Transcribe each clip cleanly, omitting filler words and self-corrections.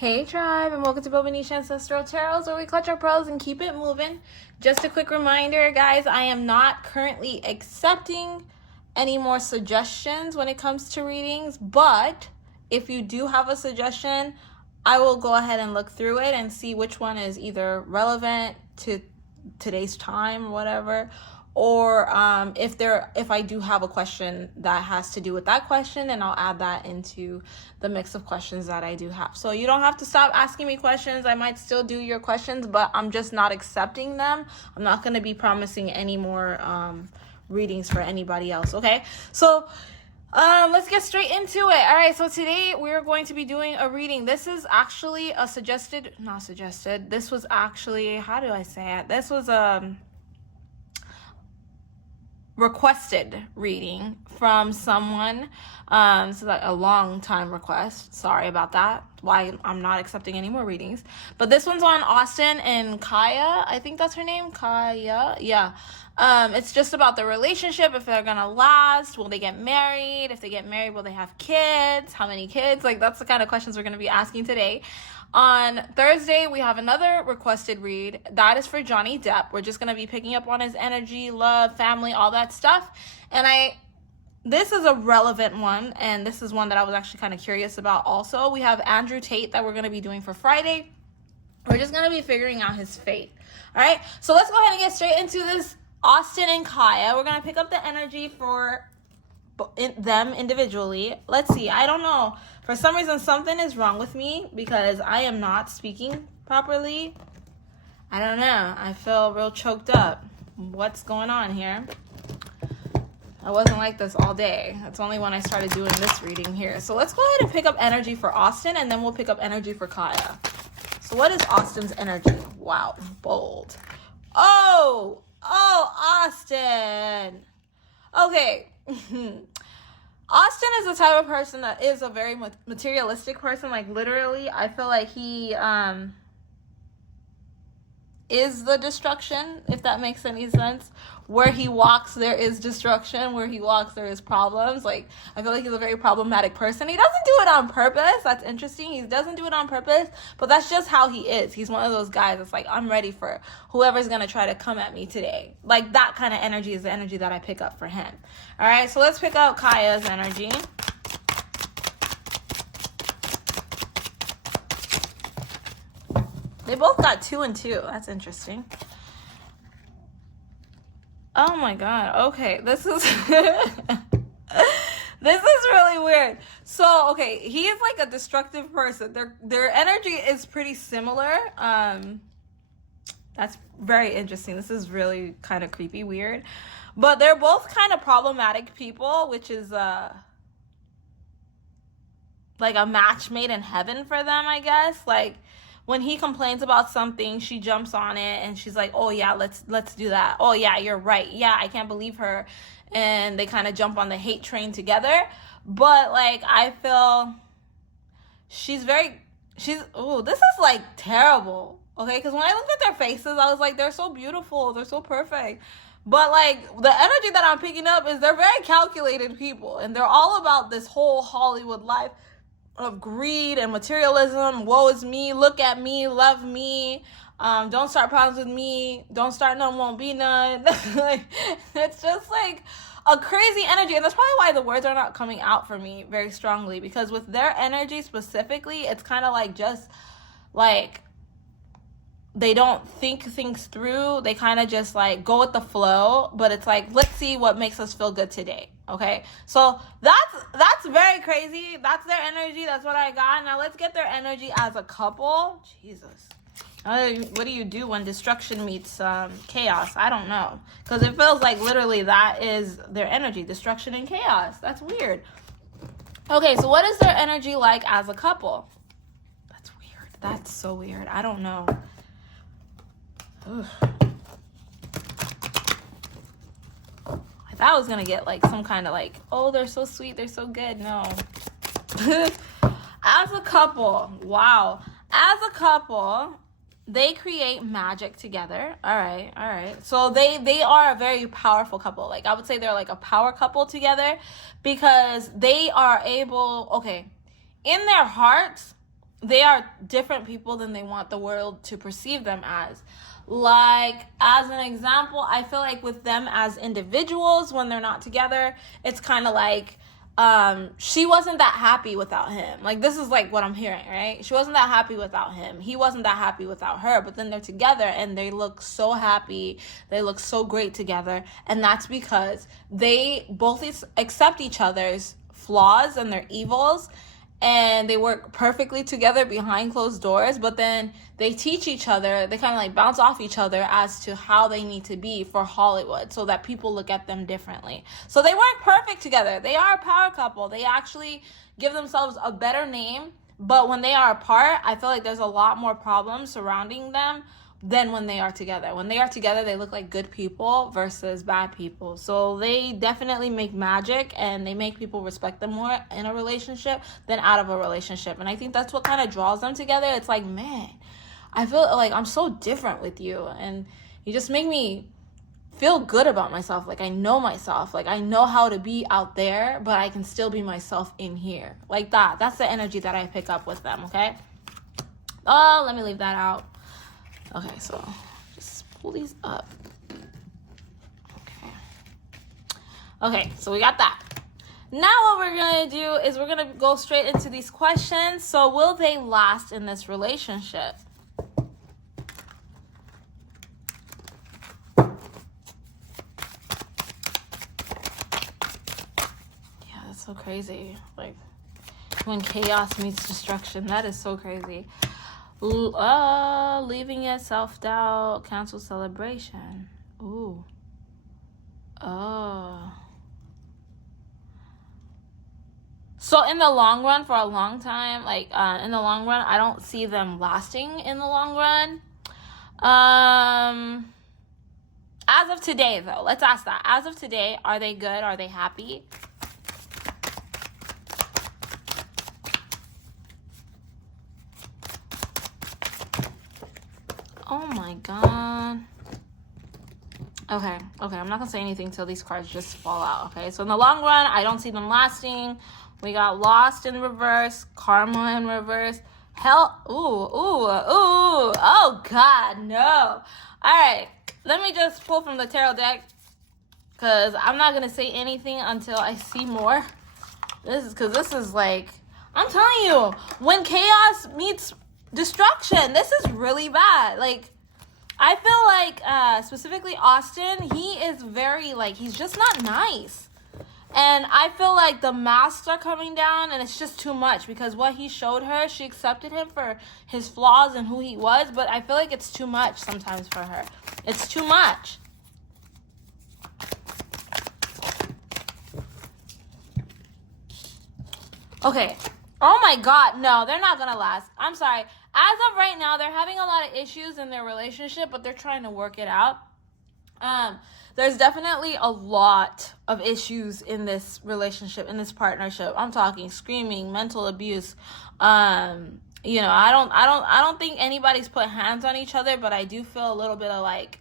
Hey tribe, and welcome to Bobo-Nesha Ancestral Tarots, where we clutch our pearls and keep it moving. Just a quick reminder, guys, I am not currently accepting any more suggestions when it comes to readings, but if you do have a suggestion, I will go ahead and look through it and see which one is either relevant to today's time or whatever, or if I do have a question that has to do with that question, then I'll add that into the mix of questions that I do have. So you don't have to stop asking me questions. I might still do your questions, but I'm just not accepting them. I'm not going to be promising any more readings for anybody else. Okay, so let's get straight into it. All right, so today we're going to be doing a reading. This is actually a this was actually, how do I say it? This was a requested reading from someone. This is like a long time request. Sorry about that. Why I'm not accepting any more readings. But this one's on Austin and Kaia. I think that's her name. Kaia. Yeah. It's just about the relationship, if they're gonna last, will they get married? If they get married, will they have kids? How many kids? Like, that's the kind of questions we're gonna be asking today. On Thursday, we have another requested read. That is for Johnny Depp. We're just going to be picking up on his energy, love, family, all that stuff. And this is a relevant one, and this is one that I was actually kind of curious about also. We have Andrew Tate that we're going to be doing for Friday. We're just going to be figuring out his fate. All right, so let's go ahead and get straight into this Austin and Kaia. We're going to pick up the energy for them individually. Let's see. I don't know. For some reason, something is wrong with me because I am not speaking properly. I don't know. I feel real choked up. What's going on here? I wasn't like this all day. It's only when I started doing this reading here. So let's go ahead and pick up energy for Austin, and then we'll pick up energy for Kaia. So what is Austin's energy? Wow, bold. Oh, Austin. Okay. Austin is the type of person that is a very materialistic person. Like, literally, I feel like he is the destruction, if that makes any sense. Where he walks, there is destruction. Where he walks, there is problems. Like, I feel like he's a very problematic person. He doesn't do it on purpose. That's interesting. He doesn't do it on purpose, but that's just how he is. He's one of those guys that's like, I'm ready for whoever's going to try to come at me today. Like, that kind of energy is the energy that I pick up for him. All right, so let's pick up Kaia's energy. They both got 2 and 2. That's interesting. Oh my god. Okay, this is this is really weird. So, okay, he is like a destructive person. Their energy is pretty similar. That's very interesting. This is really kind of creepy, weird. But they're both kind of problematic people, which is like a match made in heaven for them, I guess. Like, when he complains about something, she jumps on it and she's like, oh yeah, let's do that. Oh yeah, you're right. Yeah, I can't believe her. And they kind of jump on the hate train together. But like, I feel oh, this is like terrible. Okay, because when I looked at their faces, I was like, they're so beautiful, they're so perfect. But like, the energy that I'm picking up is they're very calculated people, and they're all about this whole Hollywood life of greed and materialism. Woe is me, look at me, love me, don't start problems with me, don't start none, won't be none. Like, it's just like a crazy energy, and that's probably why the words are not coming out for me very strongly, because with their energy specifically, it's kind of like, just like, they don't think things through. They kind of just like go with the flow, but it's like, let's see what makes us feel good today. Okay, so that's very crazy. That's their energy. That's what I got. Now let's get their energy as a couple. Jesus, what do you do when destruction meets chaos? I don't know, because it feels like literally that is their energy: destruction and chaos. That's weird. Okay, so what is their energy like as a couple? That's weird. That's so weird. I don't know. Ugh. I thought I was gonna get like some kind of like, oh, they're so sweet, they're so good. No. As a couple, wow. As a couple, they create magic together. All right. So they are a very powerful couple. Like, I would say they're like a power couple together, because they are able, okay, in their hearts, they are different people than they want the world to perceive them as. Like, as an example, I feel like with them as individuals, when they're not together, it's kind of like, she wasn't that happy without him. Like, this is like what I'm hearing, right? She wasn't that happy without him. He wasn't that happy without her. But then they're together and they look so happy. They look so great together. And that's because they both accept each other's flaws and their evils, and they work perfectly together behind closed doors. But then they teach each other, they kind of like bounce off each other as to how they need to be for Hollywood, so that people look at them differently. So they work perfect together. They are a power couple. They actually give themselves a better name. But when they are apart, I feel like there's a lot more problems surrounding them than when they are together. When they are together, they look like good people versus bad people. So they definitely make magic, and they make people respect them more in a relationship than out of a relationship. And I think that's what kind of draws them together. It's like, man, I feel like I'm so different with you, and you just make me feel good about myself. Like, I know myself. Like, I know how to be out there, but I can still be myself in here. Like that. That's the energy that I pick up with them, okay? Oh, let me leave that out. Okay, so just pull these up. Okay, so we got that. Now what we're going to do is we're going to go straight into these questions. So will they last in this relationship? Yeah, that's so crazy. Like, when chaos meets destruction, that is so crazy. Leaving it, self-doubt, cancel celebration. Ooh. Oh. So in the long run, for a long time, like in the long run, I don't see them lasting in the long run. As of today, though, let's ask that. As of today, are they good? Are they happy? Oh my god. Okay, I'm not gonna say anything until these cards just fall out, okay? So in the long run, I don't see them lasting. We got lost in reverse, karma in reverse, hell, oh god, no. All right, let me just pull from the tarot deck, because I'm not gonna say anything until I see more. This is like, I'm telling you, when chaos meets destruction, this is really bad. Like, I feel like specifically Austin, he is very, like, he's just not nice. And I feel like the masks are coming down, and it's just too much, because what he showed her, she accepted him for his flaws and who he was, but I feel like it's too much sometimes for her. It's too much. Okay. Oh my god, no, they're not gonna last. I'm sorry. As of right now, they're having a lot of issues in their relationship, but they're trying to work it out. There's definitely a lot of issues in this relationship, in this partnership. I'm talking screaming, mental abuse. You know, I don't think anybody's put hands on each other, but I do feel a little bit of like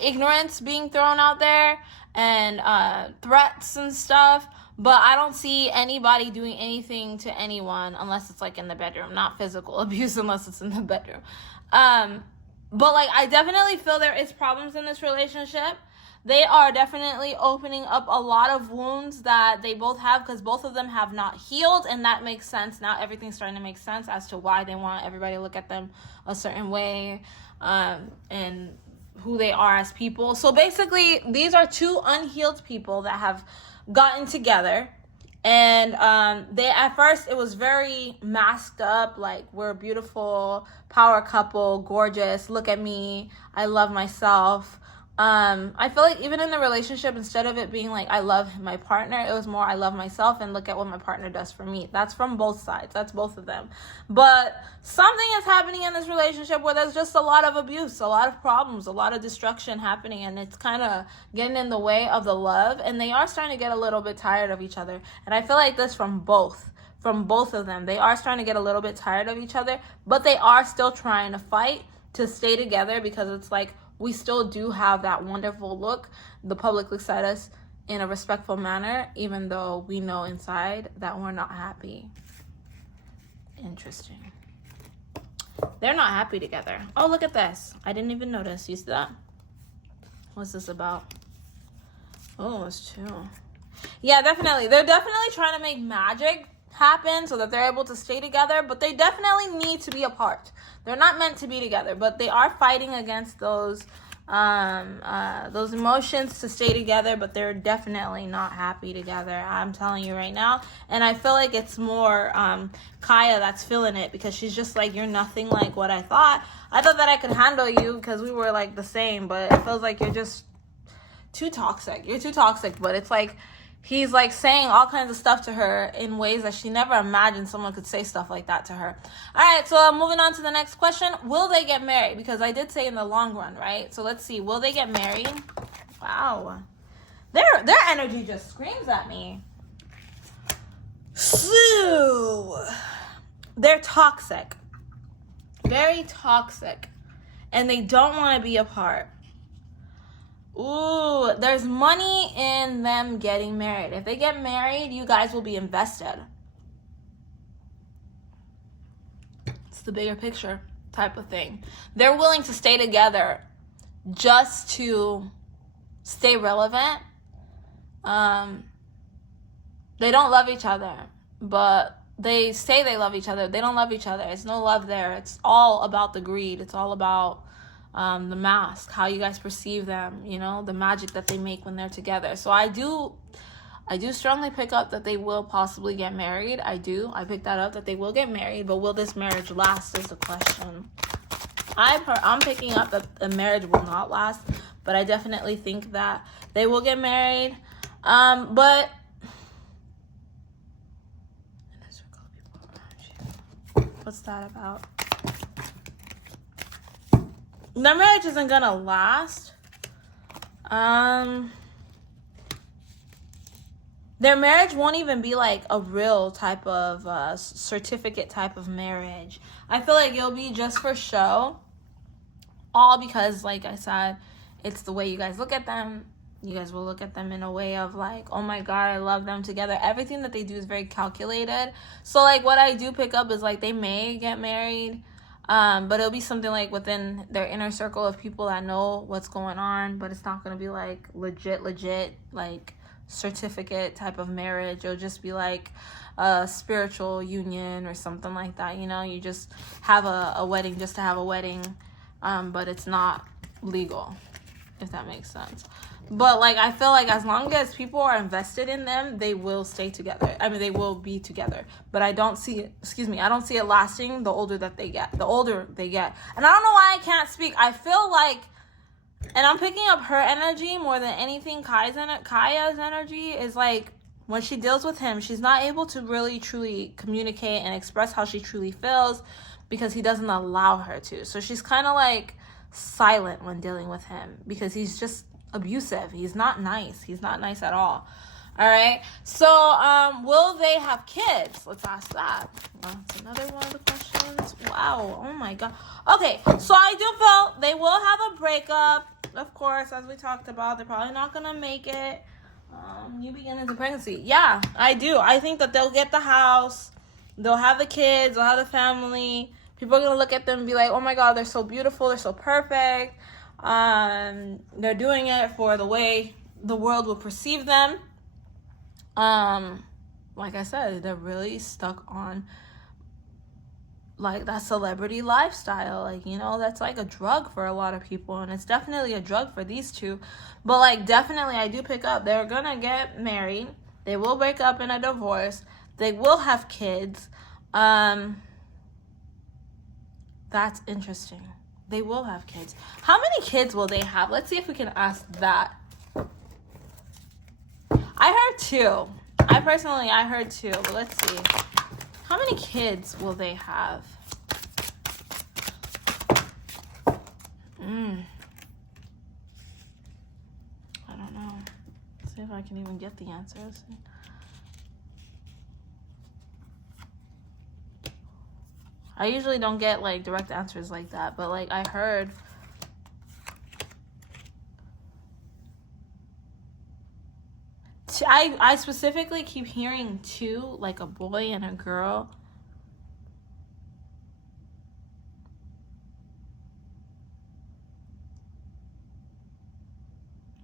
ignorance being thrown out there, and threats and stuff. But I don't see anybody doing anything to anyone unless it's like in the bedroom, not physical abuse unless it's in the bedroom. But like, I definitely feel there is problems in this relationship. They are definitely opening up a lot of wounds that they both have, because both of them have not healed, and that makes sense. Now everything's starting to make sense as to why they want everybody to look at them a certain way, and who they are as people. So basically, these are two unhealed people that have gotten together, and they, at first, it was very masked up, like, we're a beautiful power couple, gorgeous, look at me, I love myself. I feel like even in the relationship, instead of it being like, I love my partner, it was more, I love myself and look at what my partner does for me. That's from both sides. That's both of them. But something is happening in this relationship where there's just a lot of abuse, a lot of problems, a lot of destruction happening, and it's kind of getting in the way of the love, and they are starting to get a little bit tired of each other. And I feel like this from both of them. They are starting to get a little bit tired of each other, but they are still trying to fight to stay together, because it's like, we still do have that wonderful look. The public looks at us in a respectful manner, even though we know inside that we're not happy. Interesting. They're not happy together. Oh, look at this. I didn't even notice. You see that? What's this about? Oh, it's two. Yeah, definitely. They're definitely trying to make magic happen so that they're able to stay together, but they definitely need to be apart. They're not meant to be together, but they are fighting against those emotions to stay together, but they're definitely not happy together. I'm telling you right now. And I feel like it's more Kaia that's feeling it, because she's just like, you're nothing like what I thought. I thought that I could handle you because we were like the same, but it feels like you're just too toxic. You're too toxic. But it's like he's like saying all kinds of stuff to her in ways that she never imagined someone could say stuff like that to her. All right, so moving on to the next question. Will they get married? Because I did say in the long run, right? So let's see. Will they get married? Wow. Their energy just screams at me. So they're toxic. Very toxic. And they don't want to be apart. Ooh, there's money in them getting married. If they get married, you guys will be invested. It's the bigger picture type of thing. They're willing to stay together just to stay relevant. They don't love each other, but they say they love each other. They don't love each other. It's no love there. It's all about the greed. It's all about the mask, how you guys perceive them, you know, the magic that they make when they're together. So I do strongly pick up that they will possibly get married. I pick that up, that they will get married, but will this marriage last is the question. I'm picking up that the marriage will not last, but I definitely think that they will get married. But what's that about? Their marriage isn't gonna last. Their marriage won't even be like a real type of certificate type of marriage. I feel like it'll be just for show. All because, like I said, it's the way you guys look at them. You guys will look at them in a way of like, oh my God, I love them together. Everything that they do is very calculated. So like what I do pick up is like they may get married. But it'll be something like within their inner circle of people that know what's going on, but it's not going to be like legit, like certificate type of marriage. It'll just be like a spiritual union or something like that. You know, you just have a wedding just to have a wedding, but it's not legal, if that makes sense. But like I feel like as long as people are invested in them, they will stay together. I mean, they will be together. But I don't see it, I don't see it lasting the older they get. And I don't know why I can't speak. I feel like, and I'm picking up her energy more than anything. Kaia's energy is like when she deals with him, she's not able to really truly communicate and express how she truly feels because he doesn't allow her to. So she's kind of like silent when dealing with him because he's just abusive. He's not nice. He's not nice at all. All right. So, will they have kids? Let's ask that. Well, that's another one of the questions. Wow. Oh my God. Okay. So I do feel they will have a breakup. Of course, as we talked about, they're probably not going to make it. New beginnings of pregnancy. Yeah, I do. I think that they'll get the house. They'll have the kids. They'll have the family. People are going to look at them and be like, oh my God, they're so beautiful. They're so perfect. They're doing it for the way the world will perceive them. Like I said, they're really stuck on like that celebrity lifestyle. Like, you know, that's like a drug for a lot of people, and it's definitely a drug for these two. But like definitely I do pick up they're gonna get married. They will break up in a divorce. They will have kids. That's interesting. They will have kids. How many kids will they have? Let's see if we can ask that. I heard 2. I heard 2. But let's see. How many kids will they have? I don't know. Let's see if I can even get the answers. I usually don't get like direct answers like that, but like I heard I specifically keep hearing 2, like a boy and a girl.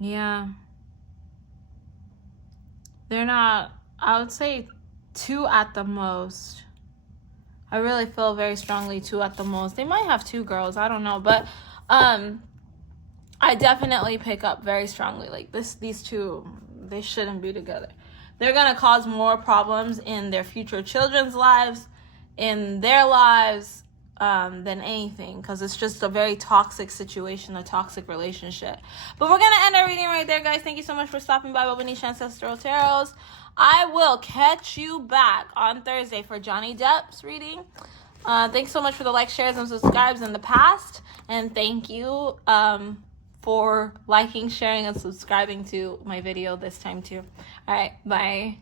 Yeah. They're not, I would say 2 at the most. I really feel very strongly 2 at the most. They might have 2 girls, I don't know, but I definitely pick up very strongly like these 2, they shouldn't be together. They're gonna cause more problems in their future children's lives, in their lives, than anything, because it's just a very toxic situation, a toxic relationship. But we're gonna end our reading right there, guys. Thank you so much for stopping by Bobo-Nesha Ancestral Tarots. I will catch you back on Thursday for Johnny Depp's reading. Thanks so much for the likes, shares, and subscribes in the past, and thank you for liking, sharing, and subscribing to my video this time too. All right, bye.